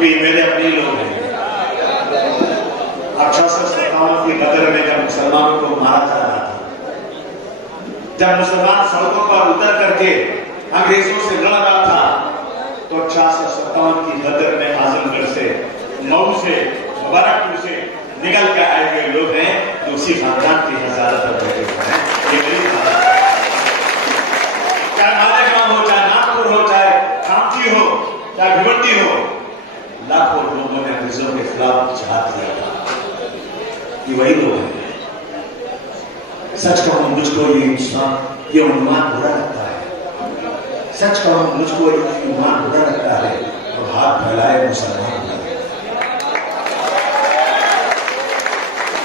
क्योंकि मेरे अपने लोग हैं। 1857 की गदर में जब मुसलमानों को मारा जा रहा था, जब मुसलमान सड़कों पर उतर करके अंग्रेजों से लड़ रहा था, तो 1857 की गदर में आजमगढ़ से, मऊ से, मुबारकपुर से निकल कर आए हुए लोग हैं जो उसी खानदान की हजारत पर बैठे हुए हैं। ये मेरी खानदान, चाहे मालेगांव हो, चाहे नागपुर हो, चाहे कामठी हो, चाहे भिवंडी हो, लाखों लोगों ने अंग्रेजों के खिलाफ जिहाद किया था। ये वही लोग हैं। सच कहूं मुझको ये इंसान, ये उन्मान बुरा लगता है। सच कहूं मुझको ये उन्मान बुरा लगता है और हाथ फैलाए मुसलमान।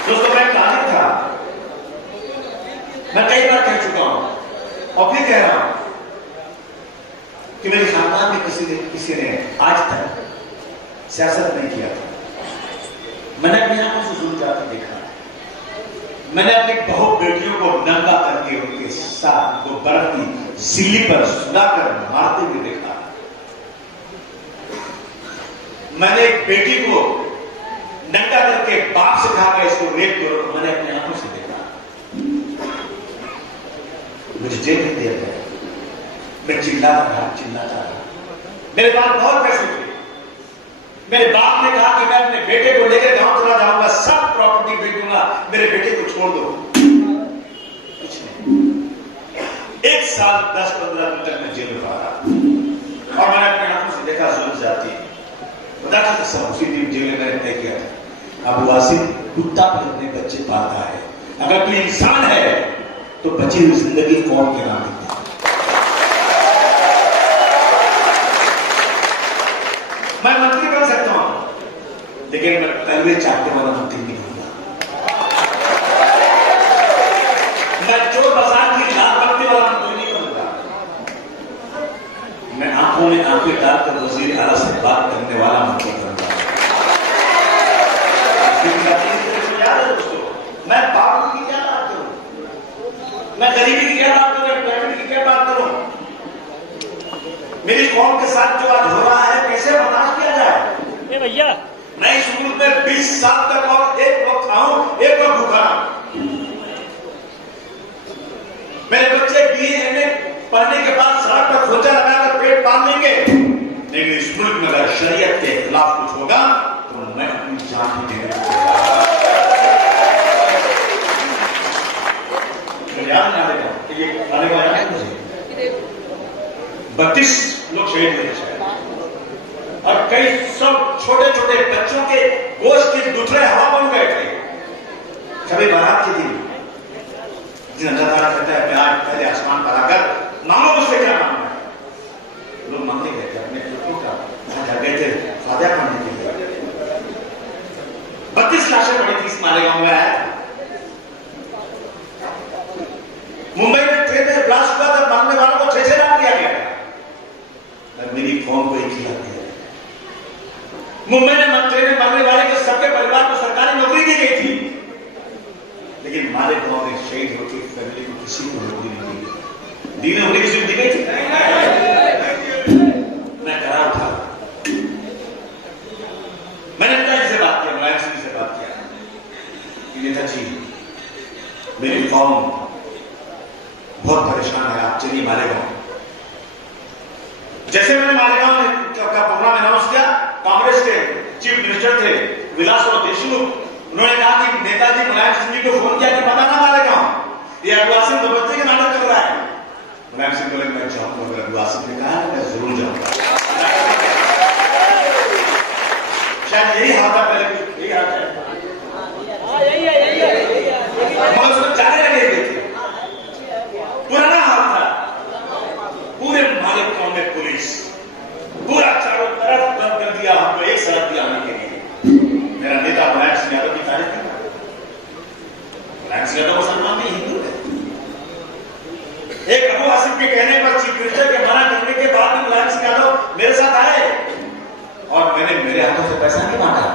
दोस्तों, मैं तालिब था, मैं कई बार कह चुका हूं और फिर कह रहा हूं कि मेरे खानदान में किसी ने आज तक सियासत नहीं किया था। मैंने अपनी आंखों से जुल्म जाते देखा। मैंने अपनी बहू बेटियों को नंगा करके उनके साथ को बर्फ की सिल्ली पर सुलाकर मारते हुए देखा। मैंने एक बेटी को नंगा करके बाप से कहा कि इसको रेप करो, तो मैंने अपनी आंखों से देखा। मुझे जेल नहीं दिया गया, मैं चिल्लाता रहा। मेरे पास बहुत पैसे थे। मेरे बाप ने कहा कि मैं अपने बेटे को लेकर गांव चला जाऊंगा, सब प्रॉपर्टी बेच दूंगा, मेरे बेटे को छोड़ दो। कुछ नहीं। 1 साल 10-15 दिन तक मैं जेल में रहा और मैंने अपने आंखों से देखा जुल्म जाती। खुदा की कसम, उसी दिन जेल में मैंने तय किया था, अबू आसिम कुत्ता भी अपने बच्चे पालता है, अगर तू इंसान है तो बची हुई जिंदगी कौन के नाम लिखता है। मैं मंत्री बन सकता हूं, लेकिन मैं तलवे चाटने वाला मंत्री नहीं होगा। मैं चोर बाजार की लाल बत्ती वाला मंत्री नहीं बनूंगा। मैं आंखों में आंखें डालकर वजीर आला से बात करने वाला मंत्री बनूंगा। याद है दोस्तों, मैं बाबू की क्या बात करूं, मैं गरीबी की क्या बात करूं, पिरामिड की क्या बात करूं। मेरी कौम के साथ जो आज हो रहा है, कैसे बर्दाश्त किया जाए। भैया, मैं इस मुल्क में 20 साल तक और एक वक्त खाऊं, एक वक्त भूखा रहूं। मेरे बच्चे BA पढ़ने के बाद सड़क पर खोचा लगाकर पेट पाल लेंगे, लेकिन इस मुल्क में अगर शरीयत के खिलाफ कुछ होगा तो मैं अपनी जान भी देने को तैयार। याद नहीं आएगा ये आने वाला है मुझे 32 लोग शहीद हुए और कई सौ छोटे छोटे बच्चों के गोश्त के दुथरे हवा बन गए थे। कभी बारात के दिन जिन अल्लाह ताला कहता है अपने आज पहले आसमान पर आकर मांगो मुझसे क्या मांगना है, लोग मांगने गए थे अपने पुत्रों का, घर गए थे फायदा करने के लिए। 32 लाशें पड़ी थी इस मालेगांव में। आया मुंबई में ट्रेन में ब्लास्ट हुआ था, मरने वालों को 6 नाम दिया गया। मेरी कौम को एक ही दिया। मुंबई में ट्रेन में मरने वाले के सबके परिवार को सरकारी नौकरी दी गई थी, लेकिन मालेगांव में शहीद होकर फैमिली को किसी को नौकरी नहीं दी गई। दी नौकरी किसी को दी गई थी? मैं करा उठा। मैंने नेताजी से बात किया, मुलायम सिंह से बात किया कि नेताजी मेरी कौम बहुत परेशान है, आप चलिए मालेगांव। जैसे मैंने मालेगांव का प्रोग्राम अनाउंस किया, कांग्रेस के चीफ मिनिस्टर थे विलासराव देशमुख, उन्होंने कहा कि नेताजी मुलायम सिंह जी को फोन किया कि पता ना मालेगांव, ये अबू आसिम तो बच्चे के नाटक कर रहा है। मुलायम सिंह बोले मैं चाहूंगा, अगर अबू आसिम ने कहा मैं जरूर जाऊंगा। शायद यही हाल था पहले, यही हाल था, मगर उसको जाने लगे थे। पुराना हाल था, पूरे मालेगांव में पुलिस पूरा चारों तरफ बंद कर दिया, हमको एक साथ भी आने के लिए। मेरा नेता मुलायम सिंह यादव की तारीफ करना, मुलायम सिंह यादव मुसलमान नहीं, हिंदू है। एक अबू आसिम के कहने पर चीफ मिनिस्टर के मना करने के बाद भी मुलायम सिंह यादव मेरे साथ आए और मैंने मेरे हाथों से पैसा नहीं मांगा।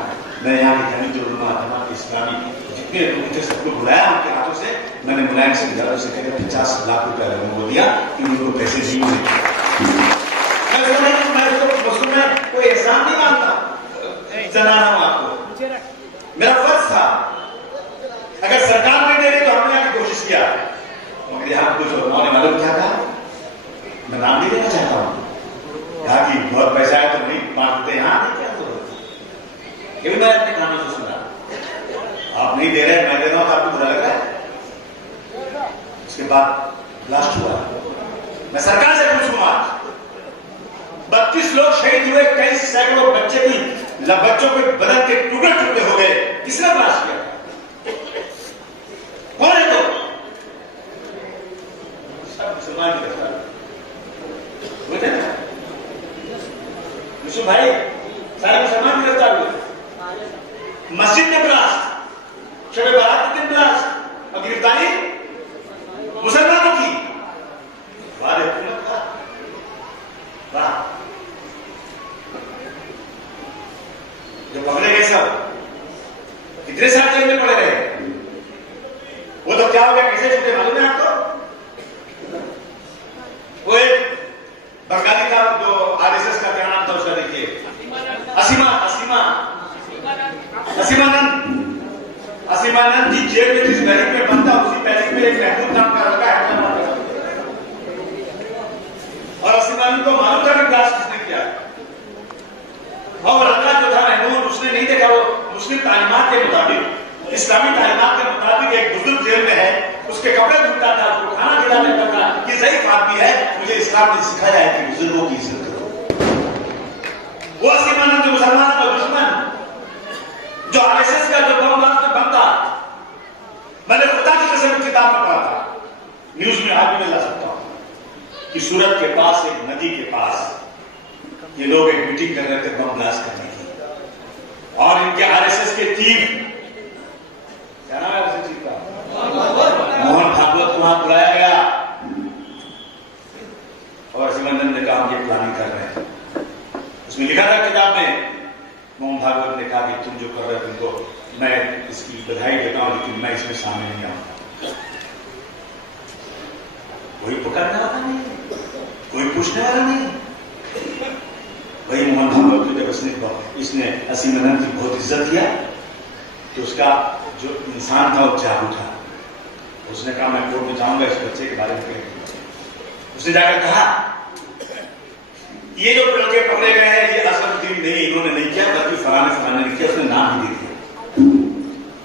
मैं यहाँ की जमीन जो जमात इस्लामी जितने लोग थे सबको बुलाया, उनके हाथों से मैंने मुलायम सिंह यादव से कहकर 50 लाख रुपया लोगों को दिया कि उनको पैसे नहीं मिले। मैं कोई एहसान नहीं मानता, जाना हूं आपको, मेरा फर्ज था। अगर सरकार नहीं दे रही तो हमने आगे कोशिश किया, मगर यहां कुछ उन्होंने मालूम क्या कहा, मैं नाम नहीं देना चाहता हूं, कहा कि बहुत पैसा है तो नहीं बांटते, यहां नहीं क्या तो ये मैं अपने कानों से सुना, आप नहीं दे रहे मैं दे रहा हूं तो आपको बुरा लग रहा है। उसके बाद ब्लास्ट हुआ, मैं सरकार से पूछूंगा, 32 लोग शहीद हुए, कई सैकड़ों बच्चों के बदन के टुकड़े टुकड़े हो गए, किसने ब्लास्ट किया, कौन है तो सब मुसलमान गिरफ्तार हुए थे ना, यूसुफ भाई सारे मुसलमान गिरफ्तार हुए, मस्जिद में ब्लास्ट, शब बारात के दिन ब्लास्ट और गिरफ्तारी मुसलमानों की, वाले हुकूमत का वाह, जो पकड़े गए सब कितने साल जेल में पड़े रहे, वो तो क्या हो गया, कैसे छूटे मालूम है आपको, वो एक बंगाली था जो आरएसएस का क्या नाम था उसका, देखिए असीमानंद जी जेल में जिस बैरिक में बनता, उसी बैरिक में एक महमूद नाम का लड़का हैदराबाद में, और असीमानंद को मालूम था कि ब्लास्ट किसने किया, और लड़का जो था महमूद, उसने नहीं देखा, वो मुस्लिम तालीमात के मुताबिक, इस्लामी तालीमात के मुताबिक एक बुजुर्ग जेल में है, उसके कपड़े धुलता था, उसको खाना खिलाता था, ये सही आदमी है, मुझे इस्लाम ने सिखाया है कि बुजुर्गों की इज्जत करो। वो असीमानंद जो मुसलमान का दुश्मन, जो आरएसएस का जो बमबाज में बनता, मैंने खुदा की कसम किताब में पढ़ा था, न्यूज में आज भी मैं ला सकता हूं, कि सूरत के पास एक नदी के पास ये लोग एक मीटिंग कर रहे थे बम ब्लास्ट करने की, और इनके आरएसएस के तीर, क्या नाम है आरएसएस का, मोहन भागवत को वहां बुलाया गया, और असीमानंद ने कहा हम ये प्लानिंग कर रहे हैं, उसमें लिखा था किताब में, मोहन भागवत ने कहा कि तुम जो कर रहे हो तुमको मैं इसकी बधाई देता हूं, लेकिन मैं इसमें शामिल नहीं आऊंगा, कोई पुकारने वाला नहीं, कोई पूछने वाला नहीं, वही मोहन भागवत को जब इसने असीमानंद की बहुत इज्जत किया, तो उसका जो इंसान था वो जाग उठा, उसने कहा मैं कोर्ट में जाऊंगा इस बच्चे के बारे में कहेंगे, उसने जाकर कहा ये जो लड़के पकड़े गए हैं ये असदुद्दीन नहीं, इन्होंने नहीं किया, बल्कि फलाने ने किया, उसने नाम ही दे दिया।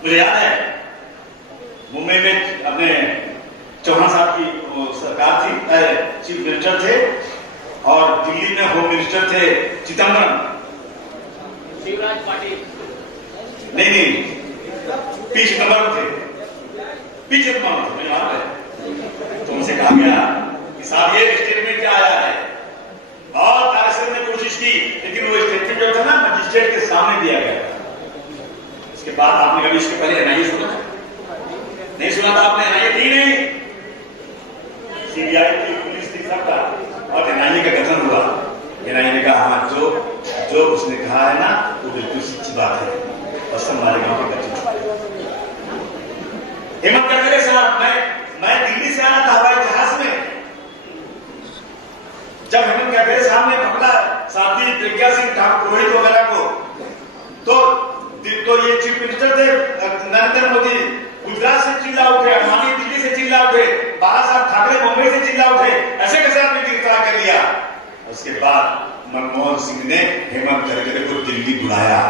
मुझे याद है मुंबई में अपने चौहान साहब की सरकार थी, चीफ मिनिस्टर थे, और दिल्ली में होम मिनिस्टर थे चिदम्बरम, शिवराज पाटिल, नहीं पी चिदम्बरम थे, मुझे याद है, तो उनसे कहा गया कि साहब ये स्टेटमेंट क्या आया है, और तारसर ने कोशिश की, लेकिन वो स्टेटमेंट जो था ना मजिस्ट्रेट के सामने दिया गया। इसके बाद आपने कभी इसके पहले एनआईए सुना था? नहीं सुना था आपने, एनआईए थी नहीं, सीबीआई की, पुलिस थी, सबका, और एनआईए का गठन हुआ। एनआईए ने कहा हाँ जो उसने कहा है ना वो बिल्कुल सच्ची बात है, और सब हमारे गांव के बच्चे हेमंत करकरे साहब, मैं दिल्ली से आना था हवाई जहाज में, जब हेमंत करकरे साहब ने पकड़ा साथी प्रज्ञा सिंह ठाकुर पुरोहित वगैरह को, तो ये चीफ मिनिस्टर थे नरेंद्र मोदी, गुजरात से चिल्ला उठे, अडवाणी दिल्ली से चिल्ला उठे, बाला साहब ठाकरे मुंबई से चिल्ला उठे, ऐसे कैसे आपने गिरफ्तार कर लिया। उसके बाद मनमोहन सिंह ने हेमंत करकरे को दिल्ली बुलाया,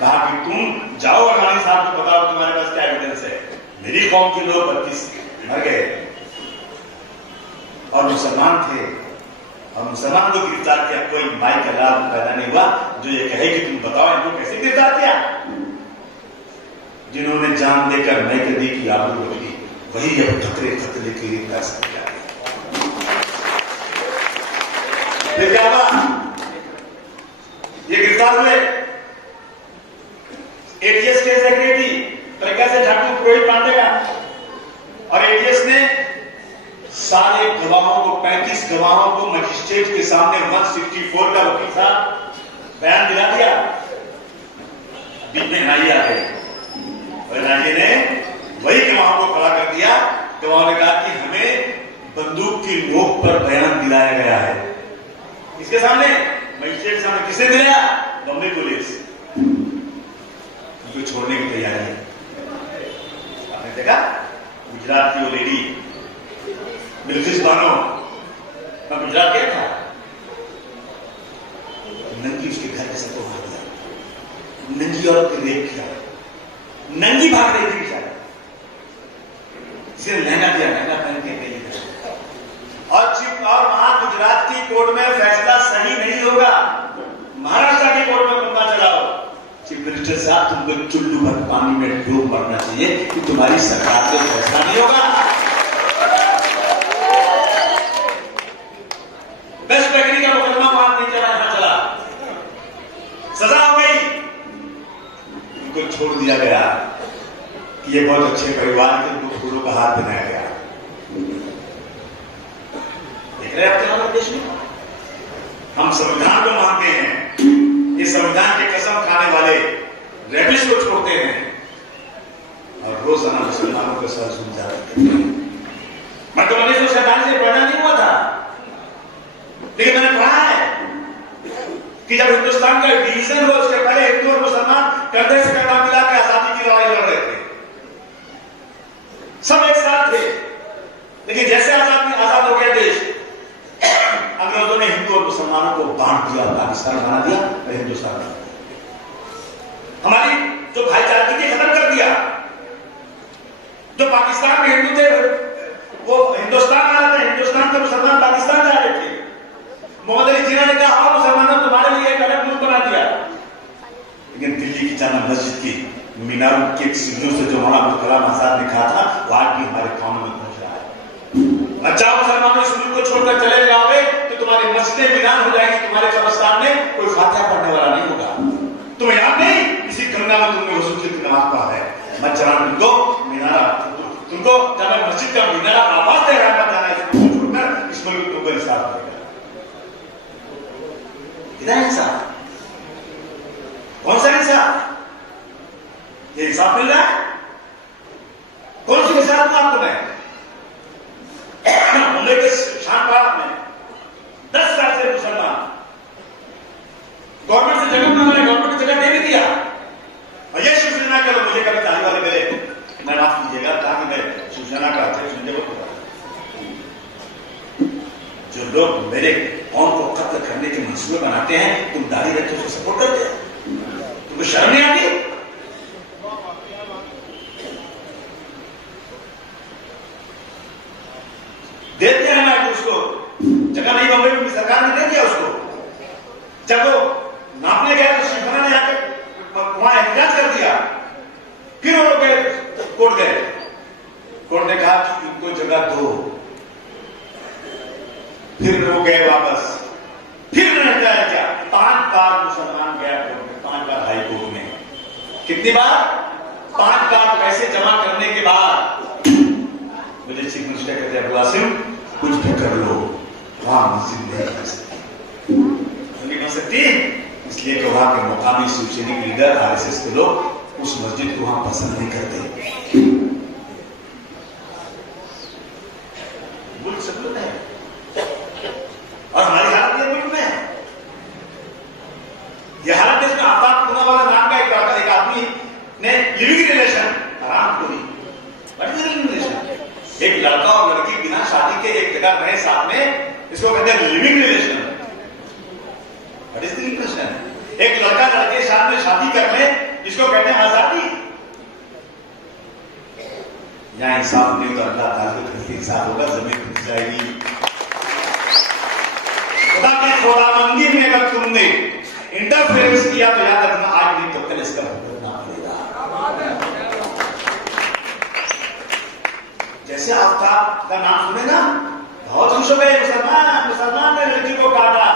कहा कि तुम जाओ अडवाणी साहब को बताओ तुम्हारे पास क्या एविडेंस है, मेरी कौम के लोग 32 मर गए और मुसलमान थे, और मुसलमान को गिरफ्तार किया, कोई माई का लाभ पैदा नहीं हुआ जो ये कहे कि तुम बताओ इनको कैसे गिरफ्तार किया। जिन्होंने जान देकर मैं कदी की आबरू बदली, वही अब ठकरे खतरे के लिए कर सकते हैं। क्या हुआ, ये गिरफ्तार हुए, एटीएस के सेक्रेटरी प्रज्ञा सिंह ठाकुर पुरोहित पांडे का, और एटीएस ने सारे गवाहों को 35 गवाहों को मजिस्ट्रेट के सामने 164 का वकील साहब बयान दिला दिया। बीच में एनआईए आ गई और एनआईए ने वही गवाहों को खड़ा कर दिया। गवाहों ने कहा कि हमें बंदूक की नोक पर बयान दिलाया गया है। इसके सामने मजिस्ट्रेट सामने किसने दिलाया? बॉम्बे पुलिस। उसको छोड़ने की तैयारी है। आपने देखा गुजरात की वो लेडी बिल्किस बानो, मैं गुजरात गया था, नंगी उसके घर के सबको मार दिया, नंगी औरत को रेप किया, नंगी भाग रही थी बेचारा, सिर्फ लहंगा दिया, लहंगा पहन के गई। और वहां गुजरात की कोर्ट में फैसला सही नहीं होगा, महाराष्ट्र की कोर्ट में पंगा चलाओ। चीफ मिनिस्टर साहब, तुमको चुल्लू भर पानी में डूब मरना चाहिए कि तुम्हारी सरकार से फैसला नहीं होगा। बेस्ट बेकरी का मुकदमा वहां नहीं चला, यहां चला, सजा हो गई, उनको छोड़ दिया गया कि ये बहुत अच्छे परिवार के दो फूलों का हाथ बनाया गया। देख रहे हैं हमारे देश में हम संविधान को मानते हैं, ये संविधान की कसम खाने वाले रेबिस को छोड़ते हैं और रोजाना मुसलमानों के सर सुन जाते हैं। मैं तो 1947 से पैदा नहीं हुआ था, लेकिन मैंने पढ़ा है कि जब हिंदुस्तान का डिवीजन हुआ उसके पहले हिंदू और मुसलमान कंधे से कंधा मिला के आजादी की लड़ाई लड़ रहे थे, सब एक साथ थे। लेकिन जैसे आजाद हो गया देश, अंग्रेजों ने हिंदू और मुसलमानों को बांट दिया, पाकिस्तान बना दिया और हिंदुस्तान बना दिया। हमारी जो भाईचारगी थी खत्म कर दिया। जो पाकिस्तान में हिंदू थे वो हिंदुस्तान आ रहे थे, हिंदुस्तान के मुसलमान पाकिस्तान जा रहे थे। मोहम्मद अली जिन्ना ने कहा और मुसलमानों तुम्हारे लिए एक अलग मुल्क बना दिया। लेकिन दिल्ली की जामा मस्जिद की मीनारों के सीढ़ियों से जो मौलाना अब्दुल कलाम आजाद ने कहा था, वो आज भी हमारे कानों में पहुंच रहा है। अच्छा मुसलमानों इस मुल्क को छोड़कर चले जाओगे तो तुम्हारी मस्जिदें वीरान हो जाएगी, तुम्हारे कब्रिस्तान में कोई फातिहा पढ़ने वाला नहीं होगा। तुम्हें याद नहीं इसी गंगा में तुमने वजू की नमाज पढ़ा है, मत चलाना तुमको मीनारा, तुमको जामा मस्जिद का मीनारा आवाज दे रहा है, मत जाना इसको छोड़कर, इस मुल्क तुमको इंसाफ देगा। कितना इंसाफ, कौन सा इंसाफ? ये इंसाफ मिल रहा है? कौन सी इंसाफ हुआ आपको? मैं मुंबई के शानबाग में 10 साल से मुसलमान गवर्नमेंट से जगह मांग रहे, गवर्नमेंट को जगह दे भी दिया और ये शिवसेना करो, मुझे कभी ताली वाले मेरे मैं माफ कीजिएगा कहा कि मैं शिवसेना का अध्यक्ष मुझे जो लोग मेरे कौम को कत्ल करने के मंसूबे बनाते हैं, तुम दाढ़ी रखते उसको सपोर्ट करते हैं, तुमको शर्म नहीं आती? दे दिया है ना उसको जगह, नहीं बम्बई में सरकार ने दे दिया उसको। जब वो नापने गया तो शिवसेना ने आकर वहां एहतजाज कर दिया, फिर वो लोग कोर्ट गए, कोर्ट ने कहा कि इनको जगह दो, फिर वो गए वापस, फिर उन्होंने क्या 5 बार मुसलमान गया कोर्ट में, 5 बार हाई कोर्ट में। कितनी बार? 5 बार पैसे जमा करने के बाद मुझे चीफ मिनिस्टर कहते हैं वासिम कुछ भी कर लो, वहां मस्जिद नहीं कर सकती, नहीं कर सकती, इसलिए कि वहां के मुकामी शिवसैनिक लीडर आरएसएस के लोग उस मस्जिद को वहां पसंद नहीं करते। मुल्क सब है और हमारी हालत ये मुल्क में है। यह हालत जिसमें आफताब खुदा वाला नाम का एक आदमी ने लिविंग रिलेशन आराम को लिविंग रिलेशन, एक लड़का और लड़की बिना शादी के एक जगह रहे साथ में, इसको कहते हैं living relation. What is living relation? एक लड़का लड़के साथ में शादी कर ले, इसको कहते हैं आजादी। यहां इंसाफ नहीं तो अल्लाह ताला के घर के इंसाफ होगा, जमीन टूट जाएगी। खुदा की खुदाबंदी में अगर तुमने इंटरफेरेंस किया तो याद रखना आज नहीं तो कल इसका भुगतना पड़ेगा। जैसे आफ्ताब का नाम सुने ना, बहुत खुश हो गए, मुसलमान ने लड़की को काटा,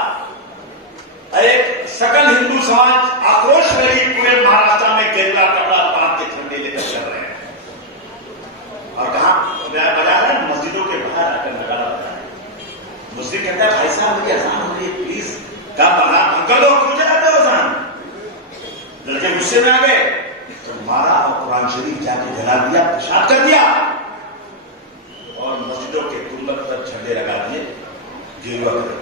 एक सकल हिंदू समाज आक्रोश रैली पूरे महाराष्ट्र में गेरुआ कपड़ा बांध के झंडे लेकर चल रहे हैं और कहा बजा रहे हैं, मस्जिदों के बाहर आकर लगा रहा है। मुस्लिम कहता है भाई साहब मुझे अजान हो रही है प्लीज, कहा बाहर अंकल लोग क्यों जलाते हो अजान? लड़के गुस्से में आ गए तो मारा और कुरान शरीफ जाके जला दिया, पेशाब कर दिया और मस्जिदों के गुंबद पर झंडे लगा दिए, गेरुआ कर दिया।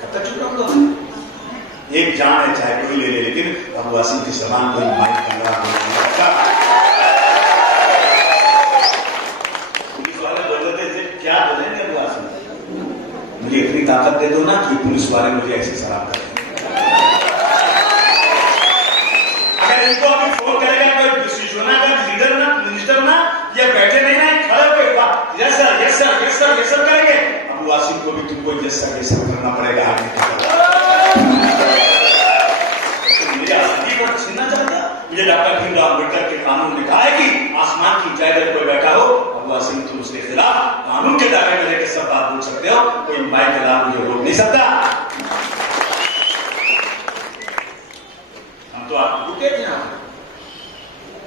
कब तक चुप रहूंगा? एक जान है चाहे कोई ले ले, लेकिन अब वासिम के समान कोई माइक कमरा नहीं रखता। पुलिस वाले बोल रहे थे क्या बोलेंगे अबू वासिम, मुझे इतनी ताकत दे दो ना कि पुलिस वाले मुझे ऐसे सलाम करें। अगर इनको अभी फोन करेगा कोई शिशुना का लीडर ना मिनिस्टर ना, ये बैठे नहीं ना खड़े होकर yes sir yes sir yes sir yes sir करेंगे, अबू वासिम को भी तुमको यस सर करना पड़ेगा आगे। मुझे आजादी को छीनना चाहता, मुझे डॉक्टर भीमराव अम्बेडकर के कानून ने कहा है कि आसमान की ऊंचाई पर कोई बैठा हो, अबू वासिम तुम उसके खिलाफ कानून के दायरे में लेकर सब बात बोल सकते हो, कोई माइक के खिलाफ मुझे रोक नहीं सकता। हम तो आपको रुके थे यहाँ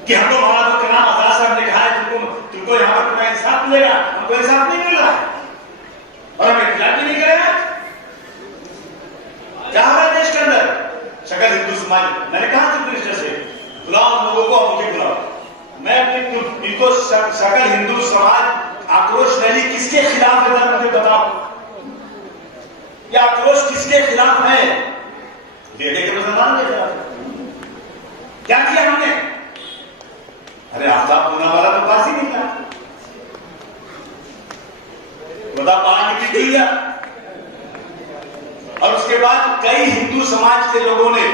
कि हमको मौलाना कलाम आजाद साहब ने कहा है तुमको यहाँ पर तुम्हें इंसाफ मिलेगा, हमको इंसाफ नहीं मिल रहा है और हम इख्तियार भी नहीं करेंगे। क्या हो रहा है देश के अंदर? सकल हिंदू समाज, मैंने कहा चीफ मिनिस्टर से बुलाओ लोगों को, मुझे बुलाओ, मैं इनको सकल हिंदू समाज आक्रोश रैली किसके खिलाफ है मुझे बताओ, ये आक्रोश किसके खिलाफ है? बेटे के मुसलमान के खिलाफ। क्या किया हमने? अरे आफ्ताब होना वाला तो पास ही नहीं था, बता पानी की दिया। और उसके बाद कई हिंदू समाज के लोगों ने,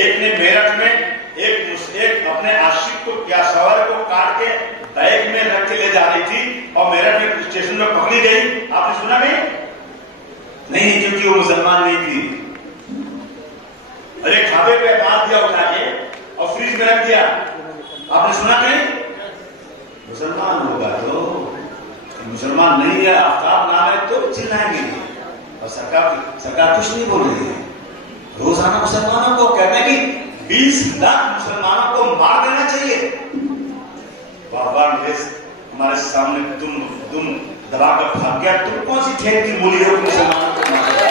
एक ने मेरठ में एक अपने आशिक को या सवार को काट के बैग में रख के ले जा रही थी और मेरठ में स्टेशन में पकड़ी गई। आपने सुना नहीं, क्योंकि वो मुसलमान नहीं थी। अरे ढाबे पे बांध दिया उठा के और फ्रिज में रख दिया। आपने सुना नहीं? मुसलमान होगा तो मुसलमान नहीं है, आफ्ताब नाम है तो चिल्लाएंगे। और सरकार कुछ नहीं बोल रही है। रोजाना मुसलमानों को कहते हैं कि 20 लाख मुसलमानों को मार देना चाहिए। बार हमारे सामने तुम दबा कर भाग गया, तुम कौन सी ठेक की बोली हो मुसलमानों को मार देना?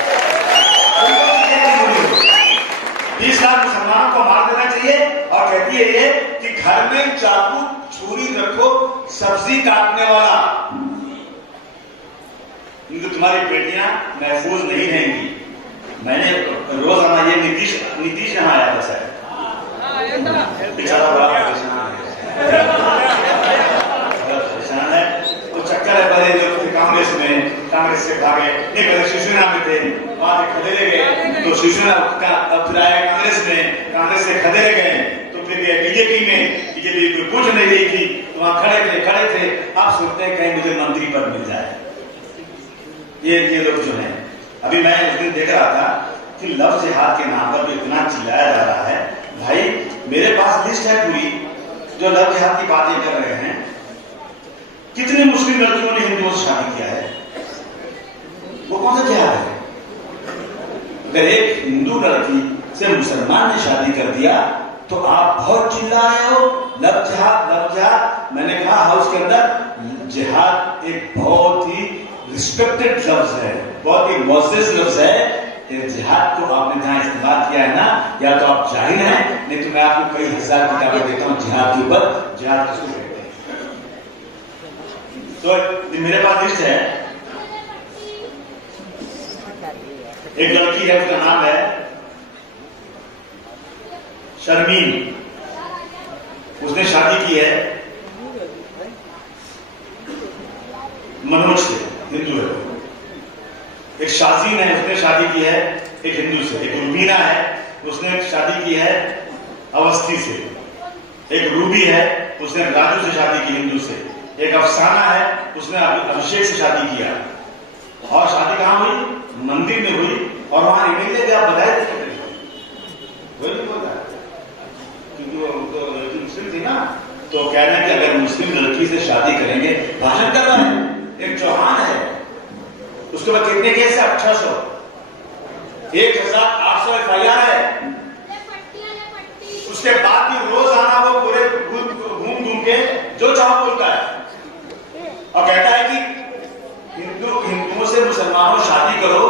20 लाख मुसलमानों को मार देना चाहिए और कहती है ये कि घर में चाकू छुरी रखो, सब्जी काटने वाला, क्योंकि तुम्हारी बेटियां महफूज नहीं रहेंगी। मैंने रोजाना ये नीतीश यहाँ आया था सर, बेचारा बड़ा परेशान है। वो चक्कर है पहले जो कांग्रेस से भागे, नहीं पहले शिवसेना में थे, वहां से खदेड़े गए तो शिवसेना फिर आए कांग्रेस से खदेड़े गए तो फिर बीजेपी में, बीजेपी पूछ नहीं रही थी तो वहां खड़े थे। आप सोचते हैं कहीं मुझे मंत्री पद मिल जाए। ये लोग जो है, अभी मैं उस दिन देख रहा था कि लव जिहाद के नाम पर भी इतना चिल्लाया जा रहा है। भाई मेरे पास लिस्ट है पूरी जो लव जिहाद की बातें कर रहे हैं। कितने मुस्लिम लड़कियों ने हिंदुओं से शादी किया है? वो कौन सा जिहाद है? अगर एक हिंदू लड़की से मुसलमान ने शादी कर दिया तो आप बहुत चिल्ला रहे हो लव जिहाद। मैंने कहा हाउस के अंदर जिहाद एक बहुत ही रिस्पेक्टेड लफ्ज है, बहुत ही मोअज़्ज़ज़ लफ्ज है। जिहाद को आपने जहां इस्तेमाल किया है ना, या तो आप जाहिल हैं, नहीं तो मैं आपको कई हजार किताबें देता हूं जिहाद के ऊपर, जिहाद किसको कहते हैं। तो मेरे पास लिस्ट है, एक लड़की है, उसका नाम है शर्मीन। उसने शादी की है मनोज से, हिंदू है। एक शाजीन है, उसने शादी की है एक हिंदू से। एक रूबीना है, उसने शादी की है अवस्थी से। एक रूबी है, उसने राजू से शादी की हिंदू से। एक अफसाना है, उसने अभिषेक से शादी किया। और शादी कहां हुई? मंदिर में हुई। और वहां ईमेल में आप बधाई देते वही नहीं बोलता, क्योंकि वो मुस्लिम थी ना, तो कह रहे हैं कि अगर मुस्लिम लड़की से शादी करेंगे, भाषण कर रहा है। एक चौहान है, उसके बाद कितने केस है? 1800, 1800 FIR है। उसके बाद भी रोजाना वो पूरे घूम के जो चाहो बोलता है और कहता है कि हिंदुओं से मुसलमानों शादी करो